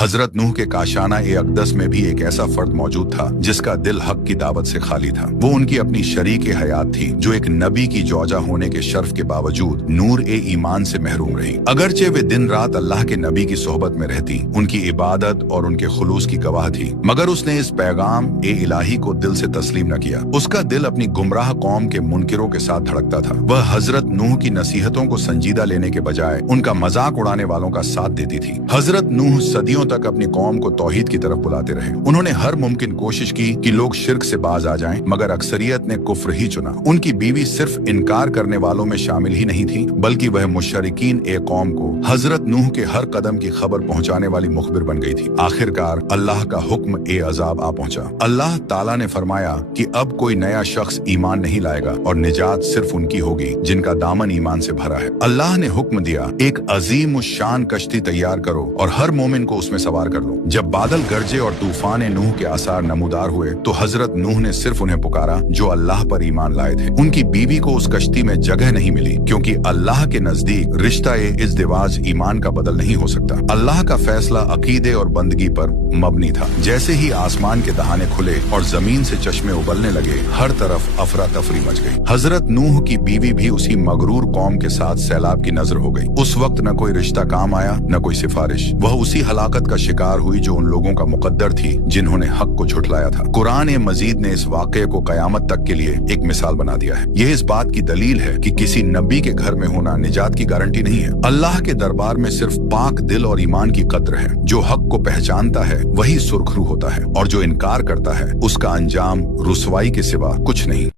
हजरत नूह के काशाना ए अकदस में भी एक ऐसा फर्द मौजूद था जिसका दिल हक की दावत से खाली था। वो उनकी अपनी शरीक ए हयात थी जो एक नबी की जौजा होने के शर्फ के बावजूद नूर ए ईमान से महरूम रही। अगरचे वे दिन रात अल्लाह के नबी की सोहबत में रहती, उनकी इबादत और उनके खुलूस की गवाह थी, मगर उसने इस पैगाम ए इलाही को दिल से तस्लीम न किया। उसका दिल अपनी गुमराह कौम के मुनकिरों के साथ धड़कता था। वह हजरत नूह की नसीहतों को संजीदा लेने के बजाय उनका मजाक उड़ाने वालों का साथ देती थी। हजरत नूह सदियों तक अपनी कौम को तौहीद की तरफ बुलाते रहे। उन्होंने हर मुमकिन कोशिश की कि लोग शिर्क से बाज आ जाएं, मगर अक्सरियत ने कुफ्र ही चुना। उनकी बीवी सिर्फ इनकार करने वालों में शामिल ही नहीं थी, बल्कि वह मुशरिकीन ए कौम को हजरत नूह के हर कदम की खबर पहुंचाने वाली मुखबिर बन गई थी। आखिरकार अल्लाह का हुक्म ए अजाब आ पहुंचा। अल्लाह ताला ने फरमाया कि अब कोई नया शख्स ईमान नहीं लाएगा और निजात सिर्फ उनकी होगी जिनका दामन ईमान से भरा है। अल्लाह ने हुक्म दिया, एक अजीम शान कश्ती तैयार करो और हर मोमिन को उसमें सवार कर लो। जब बादल गरजे और तूफान नूह के आसार नमूदार हुए तो हजरत नूह ने सिर्फ उन्हें पुकारा जो अल्लाह पर ईमान लाए थे। उनकी बीवी को उस कश्ती में जगह नहीं मिली, क्योंकि अल्लाह के नजदीक रिश्ता इज़्दिवाज ईमान का बदल नहीं हो सकता। अल्लाह का फैसला अकीदे और बंदगी पर मबनी था। जैसे ही आसमान के दहाने खुले और जमीन से चश्मे उबलने लगे, हर तरफ अफरा तफरी मच गई। हजरत नूह की बीवी भी उसी मगरूर कौम के साथ सैलाब की नजर हो गई। उस वक्त न कोई रिश्ता काम आया, न कोई सिफारिश। वह उसी हलाकत का शिकार हुई जो उन लोगों का मुकद्दर थी जिन्होंने हक को झुठलाया था। कुरान मजीद ने इस वाक़े को कयामत तक के लिए एक मिसाल बना दिया है। यह इस बात की दलील है कि किसी नबी के घर में होना निजात की गारंटी नहीं है। अल्लाह के दरबार में सिर्फ पाक दिल और ईमान की कद्र है। जो हक को पहचानता है वही सुरखरू होता है, और जो इनकार करता है उसका अंजाम रुसवाई के सिवा कुछ नहीं।